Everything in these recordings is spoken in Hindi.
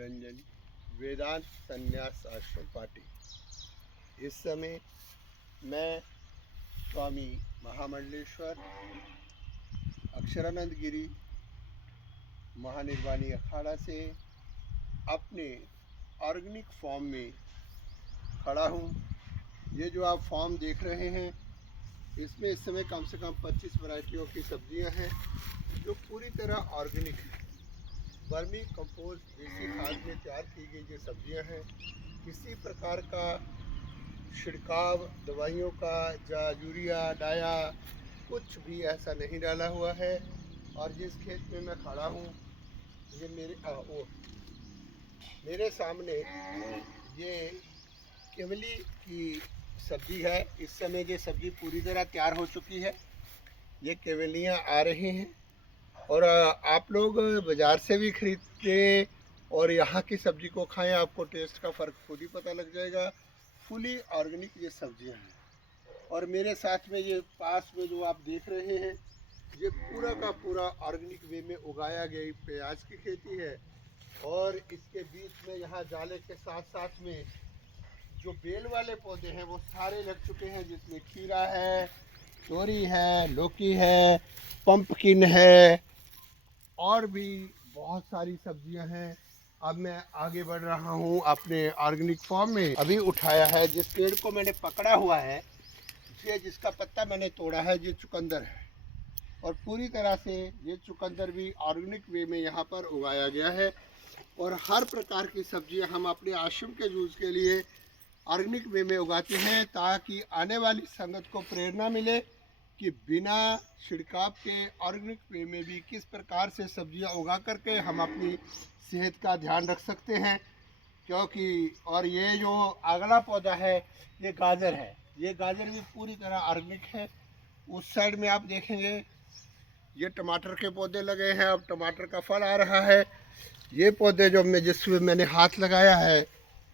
निरंजन वेदांत संन्यास आश्रम पार्टी। इस समय मैं स्वामी महामंडलेश्वर अक्षरानंद गिरी महानिर्वाणी अखाड़ा से अपने ऑर्गेनिक फॉर्म में खड़ा हूँ। ये जो आप फॉर्म देख रहे हैं, इसमें इस समय कम से कम 25 वैरायटियों की सब्जियां हैं जो पूरी तरह ऑर्गेनिक है। वर्मी कंपोस्ट देसी खाद में तैयार की गई ये सब्जियां हैं। किसी प्रकार का छिड़काव दवाइयों का या यूरिया डाया कुछ भी ऐसा नहीं डाला हुआ है। और जिस खेत में मैं खड़ा हूँ, ये मेरे सामने ये केवली की सब्जी है। इस समय ये सब्जी पूरी तरह तैयार हो चुकी है। ये केवलियाँ आ रही हैं और आप लोग बाज़ार से भी खरीदते और यहाँ की सब्ज़ी को खाएं, आपको टेस्ट का फ़र्क खुद ही पता लग जाएगा। फुली ऑर्गेनिक ये सब्जियाँ हैं। और मेरे साथ में ये पास में जो आप देख रहे हैं, ये पूरा का पूरा ऑर्गेनिक वे में उगाया गई प्याज की खेती है। और इसके बीच में यहाँ जाले के साथ साथ में जो बेल वाले पौधे हैं वो सारे लग चुके हैं, जिसमें खीरा है, तोरी है, लौकी है, पंपकिन है और भी बहुत सारी सब्जियां हैं। अब मैं आगे बढ़ रहा हूं अपने ऑर्गेनिक फार्म में। अभी उठाया है जिस पेड़ को मैंने पकड़ा हुआ है, ये जिसका पत्ता मैंने तोड़ा है, ये चुकंदर है। और पूरी तरह से ये चुकंदर भी ऑर्गेनिक वे में यहाँ पर उगाया गया है। और हर प्रकार की सब्जियां हम अपने आश्रम के यूज़ के लिए ऑर्गेनिक वे में उगाते हैं, ताकि आने वाली संगत को प्रेरणा मिले कि बिना छिड़काव के ऑर्गेनिक वे में भी किस प्रकार से सब्जियां उगा करके हम अपनी सेहत का ध्यान रख सकते हैं। क्योंकि और ये जो अगला पौधा है ये गाजर है। ये गाजर भी पूरी तरह ऑर्गेनिक है। उस साइड में आप देखेंगे ये टमाटर के पौधे लगे हैं, अब टमाटर का फल आ रहा है। ये पौधे जो जिसमें मैंने हाथ लगाया है,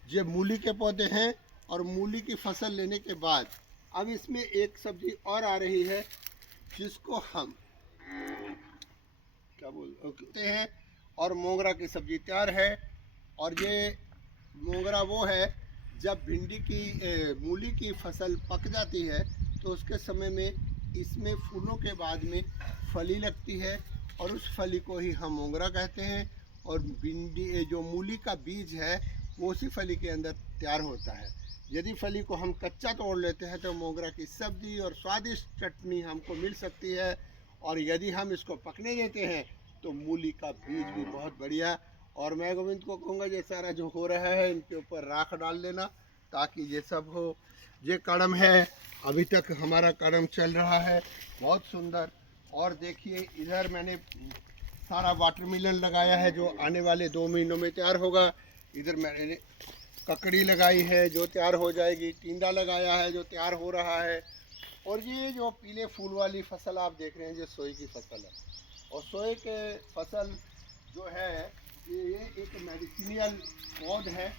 ये मूली के पौधे हैं। और मूली की फसल लेने के बाद अब इसमें एक सब्जी और आ रही है जिसको हम क्या बोलते हैं, और मोगरा की सब्जी तैयार है। और ये मोगरा वो है जब भिंडी की मूली की फसल पक जाती है तो उसके समय में इसमें फूलों के बाद में फली लगती है और उस फली को ही हम मोगरा कहते हैं। और भिंडी जो मूली का बीज है वो उसी फली के अंदर तैयार होता है। यदि फली को हम कच्चा तोड़ लेते हैं तो मोगरा की सब्ज़ी और स्वादिष्ट चटनी हमको मिल सकती है। और यदि हम इसको पकने देते हैं तो मूली का बीज भी बहुत बढ़िया। और मैं गोविंद को कहूँगा ये सारा जो हो रहा है इनके ऊपर राख डाल देना ताकि ये सब हो। ये कड़म है, अभी तक हमारा कड़म चल रहा है, बहुत सुंदर। और देखिए इधर मैंने सारा वाटरमेलन लगाया है जो आने वाले 2 महीनों में तैयार होगा। इधर मैंने ककड़ी लगाई है जो तैयार हो जाएगी। टींडा लगाया है जो तैयार हो रहा है। और ये जो पीले फूल वाली फसल आप देख रहे हैं, ये सोए की फसल है। और सोए के फसल जो है ये एक मेडिसिनियल पौध है।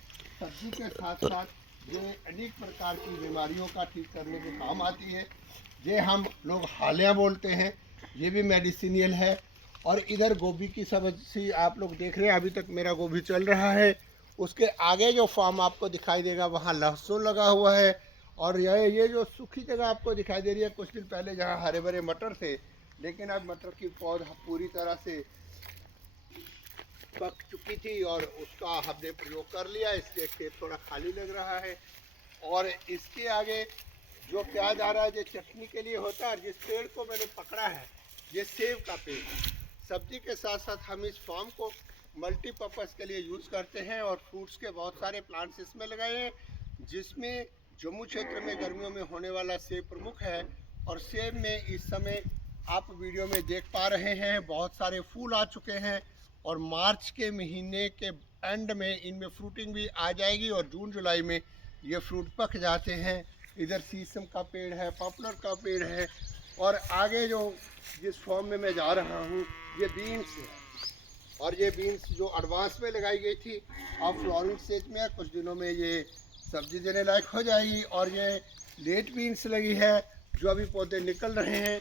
सब्जी के साथ साथ ये अनेक प्रकार की बीमारियों का ठीक करने के काम आती है। ये हम लोग हालिया बोलते हैं, ये भी मेडिसिनियल है। और इधर गोभी की सब्जी आप लोग देख रहे हैं, अभी तक मेरा गोभी चल रहा है। उसके आगे जो फार्म आपको दिखाई देगा वहाँ लहसुन लगा हुआ है। और ये जो सूखी जगह आपको दिखाई दे रही है, कुछ दिन पहले जहाँ हरे भरे मटर थे, लेकिन अब मटर की पौध पूरी तरह से पक चुकी थी और उसका हमने प्रयोग कर लिया, इसलिए खेत थोड़ा खाली लग रहा है। और इसके आगे जो प्याज आ रहा है ये चटनी के लिए होता है। जिस पेड़ को मैंने पकड़ा है ये सेब का पेड़ है। सब्जी के साथ साथ हम इस फार्म को मल्टीपर्पज़ के लिए यूज़ करते हैं और फ्रूट्स के बहुत सारे प्लांट्स इसमें लगाए हैं, जिसमें जम्मू क्षेत्र में गर्मियों में होने वाला सेब प्रमुख है। और सेब में इस समय आप वीडियो में देख पा रहे हैं बहुत सारे फूल आ चुके हैं। और मार्च के महीने के एंड में इनमें फ्रूटिंग भी आ जाएगी और जून जुलाई में ये फ्रूट पक जाते हैं। इधर शीशम का पेड़ है, पॉपुलर का पेड़ है। और आगे जो जिस फॉर्म में मैं जा रहा हूँ ये बीन्स है। और ये बीन्स जो एडवांस में लगाई गई थी अब फ्लावरिंग स्टेज में है, कुछ दिनों में ये सब्जी देने लायक हो जाएगी। और ये लेट बीन्स लगी है जो अभी पौधे निकल रहे हैं।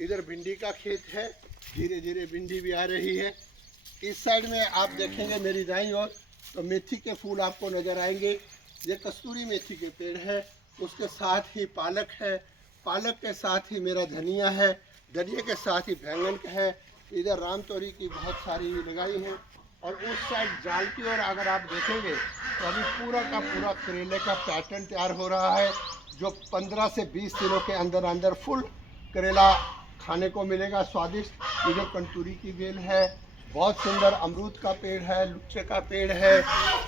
इधर भिंडी का खेत है, धीरे धीरे भिंडी भी आ रही है। इस साइड में आप देखेंगे मेरी दाईं ओर तो मेथी के फूल आपको नज़र आएंगे। ये कस्तूरी मेथी के पेड़ है, उसके साथ ही पालक है, पालक के साथ ही मेरा धनिया है, धनिया के साथ ही बैंगन है। इधर राम तोरी की बहुत सारी लगाई है। और उस साइड जाल की ओर अगर आप देखेंगे तो अभी पूरा का पूरा करेले का पैटर्न तैयार हो रहा है, जो 15 से 20 दिनों के अंदर अंदर फुल करेला खाने को मिलेगा स्वादिष्ट। इधर कंटूरी की बेल है, बहुत सुंदर अमरूद का पेड़ है, लुच्चे का पेड़ है।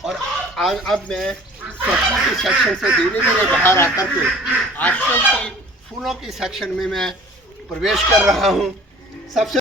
और अब मैं सब्जी के सेक्शन से धीरे धीरे बाहर आकर के आजकल के फूलों की सेक्शन में मैं प्रवेश कर रहा हूँ। सबसे